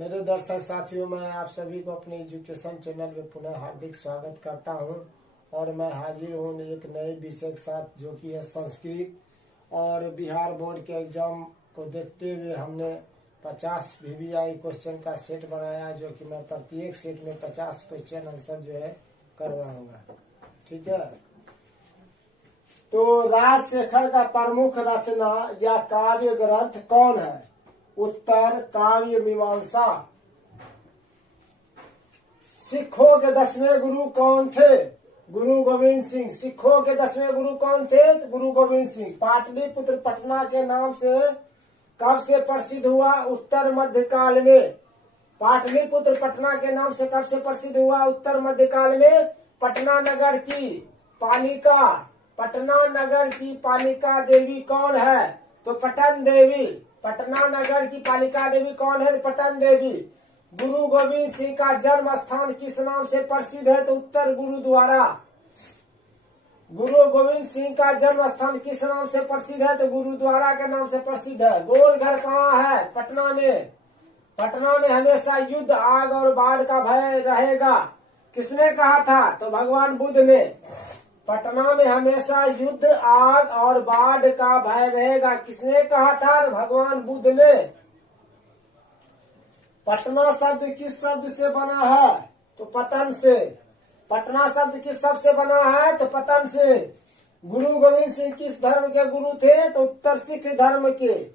मेरे दर्शक साथियों, मैं आप सभी को अपने एजुकेशन चैनल में पुनः हार्दिक स्वागत करता हूं और मैं हाजिर हूं एक नए विषय के साथ, जो कि है संस्कृत। और बिहार बोर्ड के एग्जाम को देखते हुए हमने 50 VVI क्वेश्चन का सेट बनाया, जो कि मैं प्रत्येक सेट में 50 क्वेश्चन आंसर जो है करवाऊंगा। ठीक है। तो राजशेखर का प्रमुख रचना या काव्य ग्रंथ कौन है? उत्तर काव्य मीमांसा। सिखों के 10वें गुरु कौन थे? गुरु गोविंद सिंह। सिखों के 10वें गुरु कौन थे? गुरु गोविंद सिंह। पाटलिपुत्र पटना के नाम से कब से प्रसिद्ध हुआ? उत्तर मध्यकाल में। पाटलिपुत्र पटना के नाम से कब से प्रसिद्ध हुआ? उत्तर मध्यकाल में। पटना नगर की पालिका, पटना नगर की पालिका देवी कौन है? तो पटन देवी। पटना नगर की पालिका देवी कौन है? पटन देवी। गुरु गोविंद सिंह का जन्म स्थान किस नाम से प्रसिद्ध है? तो उत्तर गुरुद्वारा। गुरु गोविंद सिंह का जन्म स्थान किस नाम से प्रसिद्ध है? तो गुरुद्वारा के नाम से प्रसिद्ध है। गोलघर कहाँ है? पटना में। पटना में हमेशा युद्ध, आग और बाढ़ का भय रहेगा। किसने कहा था? तो भगवान बुद्ध ने। पटना में हमेशा युद्ध, आग और बाढ़ का भय रहेगा। किसने कहा था? भगवान बुद्ध ने। पटना शब्द किस शब्द से बना है? तो पतन से। पटना शब्द किस शब्द से बना है? तो पतन से। गुरु गोविंद सिंह किस धर्म के गुरु थे? तो उत्तर सिख धर्म के।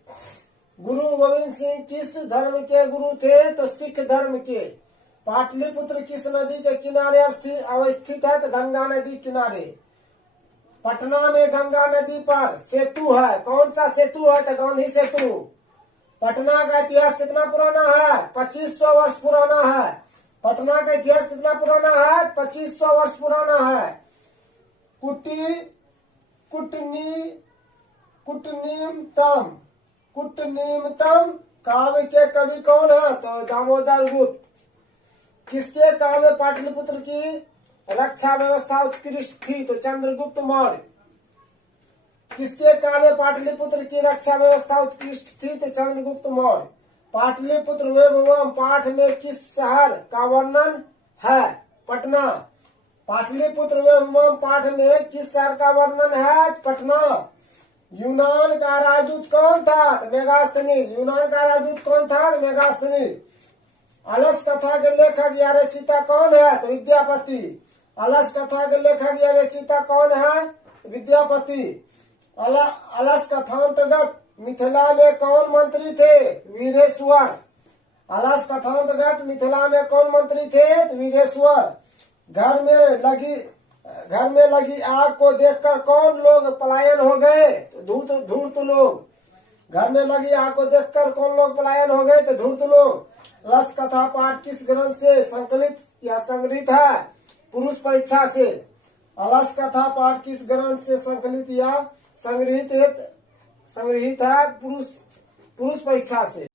गुरु गोविंद सिंह किस धर्म के गुरु थे? तो सिख धर्म के। पाटलिपुत्र किस नदी के किनारे अवस्थित है? तो गंगा नदी किनारे। पटना में गंगा नदी पर सेतु है। कौन सा सेतु है? तो गांधी सेतु। पटना का इतिहास कितना पुराना है? 2500 वर्ष पुराना है। पटना का इतिहास कितना पुराना है? 2500 वर्ष पुराना है। कुटनीमतम काव्य के कवि कौन है? तो दामोदर गुप्त। किसके काल में पाटलिपुत्र की रक्षा व्यवस्था उत्कृष्ट थी? तो चंद्रगुप्त मौर्य। किसके काल में पाटलिपुत्र की रक्षा व्यवस्था उत्कृष्ट थी? तो चंद्रगुप्त मौर्य। पाटलिपुत्र एवं पाठ में किस शहर का वर्णन है? पटना। पाटलिपुत्र एवं पाठ में किस शहर का वर्णन है? पटना। यूनान का राजदूत कौन था? मेगास्थनीज। यूनान का राजदूत कौन था? मेगास्थनीज। अलस कथा के लेखक या रचयिता कौन है? तो विद्यापति। अलस कथा के लेखक या रचयिता कौन है? विद्यापति। अलस कथांतर्गत मिथिला में कौन मंत्री थे? वीरेश्वर। अलस कथांतर्गत मिथिला में कौन मंत्री थे? वीरेश्वर। घर में लगी आग को देखकर कौन लोग पलायन हो गए? तो धूर्त लोग। घर में लगी आग को देखकर कौन लोग पलायन हो गए? तो धूर्त लोग। अलस कथा पाठ किस ग्रंथ से संकलित या संग्रहित है? पुरुष परीक्षा से। अलस कथा पाठ किस ग्रंथ से संकलित या संग्रहित है? पुरुष परीक्षा से।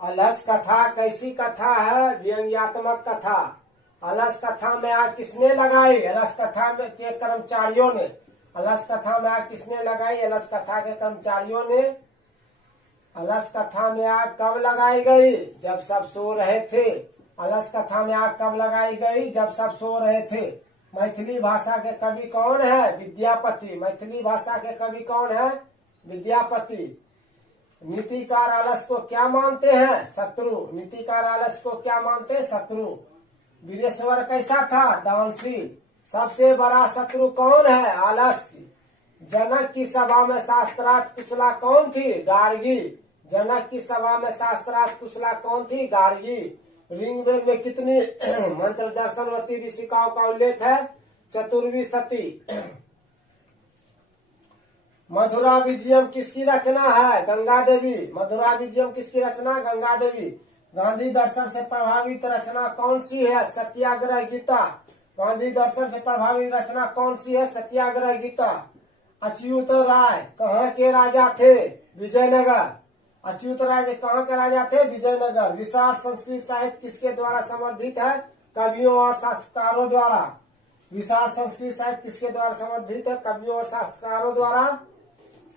अलस कथा कैसी कथा है? व्यंग्यात्मक कथा। अलस कथा में आग किसने लगाई? अलस कथा में के कर्मचारियों ने। अलस कथा में आग किसने लगाई? अलस कथा के कर्मचारियों ने। अलस कथा में आग कब लगाई गई? जब सब सो रहे थे। अलस कथा में आग कब लगाई गई? जब सब सो रहे थे। मैथिली भाषा के कवि कौन है? विद्यापति। मैथिली भाषा के कवि कौन है? विद्यापति। नीतिकार आलस को क्या मानते हैं? शत्रु। नीतिकार आलस को क्या मानते हैं? शत्रु। वीरेश्वर कैसा था? दानशील। सबसे बड़ा शत्रु कौन है? आलस्य। जनक की सभा में शास्त्रार्थ कुशला कौन थी? गार्गी। जनक की सभा में शास्त्रार्थ कुशला कौन थी? गार्गी। ऋग्वेद में कितनी मंत्र दर्शनवती ऋषिकाओं का उल्लेख है? चतुर्वी सती। मधुरा विजयम किसकी रचना है? गंगा देवी। मधुरा विजयम किसकी रचना? गंगा देवी। गांधी दर्शन से प्रभावित रचना कौन सी है? सत्याग्रह गीता। गांधी दर्शन से प्रभावित रचना कौन सी है? सत्याग्रह गीता। अच्युत राय कहाँ के राजा थे? विजयनगर। अच्युत राय कहाँ के राजा थे? विजयनगर। विशाल संस्कृत साहित्य किसके द्वारा समर्थित है? कवियों और शास्त्रकारों द्वारा। विशाल संस्कृत साहित्य किसके द्वारा समर्थित है? कवियों और शास्त्रकारों द्वारा।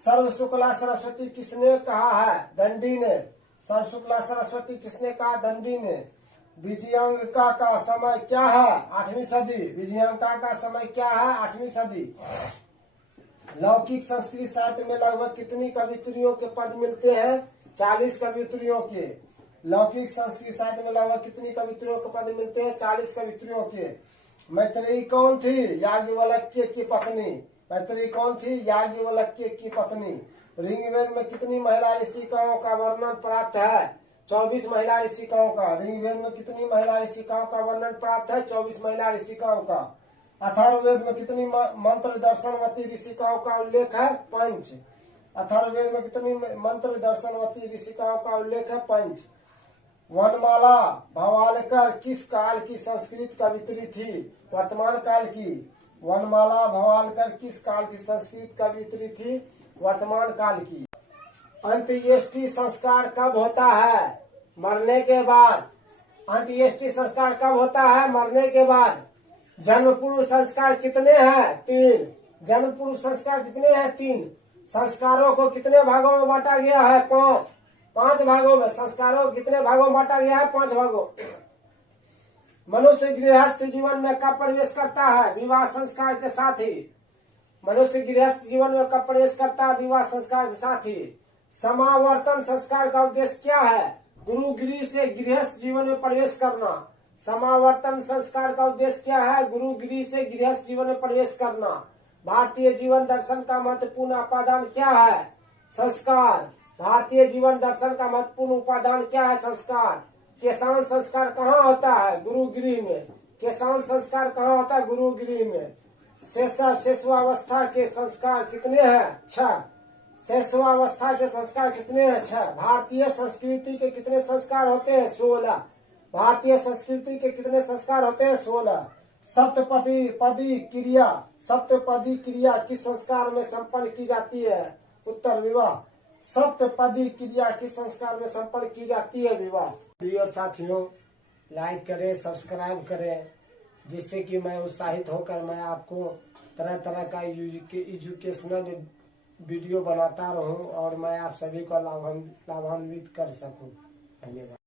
सर्व शुक्ला सरस्वती किसने कहा है? दंडी ने। सरशुक्ला सरस्वती किसने कहा? दंडी ने। विजयांका का समय क्या है? 8वीं सदी। विजयांका का समय क्या है? 8वीं सदी। लौकिक संस्कृत साहित्य में लगभग कितनी कवित्रियों के पद मिलते हैं? 40 कवित्रियों के। लौकिक संस्कृत साहित्य में लगभग कितनी कवित्रियों के पद मिलते हैं? 40 कवित्रियों के। मैत्रेयी कौन थी? याज्ञवल्क्य की पत्नी। मैत्रेयी कौन थी? याज्ञवल्क्य की पत्नी। ऋग्वेद में कितनी महिला ऋषिकाओं का वर्णन प्राप्त है? 24 महिला ऋषिकाओं का। ऋग्वेद में कितनी महिला ऋषिकाओं का वर्णन प्राप्त है? 24 महिला ऋषिकाओं का। अथर्ववेद में कितनी मंत्र दर्शनवती ऋषिकाओं का उल्लेख है? 5। अथर्ववेद में कितनी मंत्र दर्शनवती ऋषिकाओं का उल्लेख है? 5। वनमाला भवालकर किस काल की संस्कृत कवित्री थी? वर्तमान काल की। वनमाला भवालकर किस काल की संस्कृत कवित्री थी? वर्तमान काल की। अंत्येष्टि संस्कार कब होता है? मरने के बाद। अंत्येष्टि संस्कार कब होता है? मरने के बाद। जन्म पूर्व संस्कार कितने हैं? 3। जन्म पूर्व संस्कार कितने हैं? 3। संस्कारों को कितने भागों में बांटा गया है? 5। 5 भागों में। संस्कारों को कितने भागों में बांटा गया है? 5 भागों। मनुष्य गृहस्थ जीवन में कब प्रवेश करता है? विवाह संस्कार के साथ ही। मनुष्य गृहस्थ जीवन में कब प्रवेश करता है? विवाह संस्कार के साथ ही। समावर्तन संस्कार का उद्देश्य क्या है? गुरुगिरी से गृहस्थ जीवन में प्रवेश करना। समावर्तन संस्कार का उद्देश्य क्या है? गुरुगिरी से गृहस्थ जीवन में प्रवेश करना। भारतीय जीवन दर्शन का महत्वपूर्ण उपादान क्या है? संस्कार। भारतीय जीवन दर्शन का महत्वपूर्ण उपादान क्या है? संस्कार। केशांत संस्कार कहाँ होता है? गुरुगिरी में। केशांत संस्कार कहाँ होता है? गुरुगिरी में। शेषवावस्था के संस्कार कितने हैं? 6। शेषवावस्था के संस्कार कितने हैं? 6। भारतीय संस्कृति के कितने संस्कार होते हैं? 16। भारतीय संस्कृति के कितने संस्कार होते हैं? 16। सप्तपदी क्रिया। सप्तपदी क्रिया किस संस्कार में संपन्न की जाती है? उत्तर विवाह। सप्तपदी क्रिया किस संस्कार में संपन्न की जाती है? विवाह। प्रिय साथियों, लाइक करें, सब्सक्राइब करें, जिससे कि मैं उत्साहित होकर मैं आपको तरह तरह का एजुकेशनल वीडियो बनाता रहूं और मैं आप सभी को लाभान्वित कर सकूं। धन्यवाद।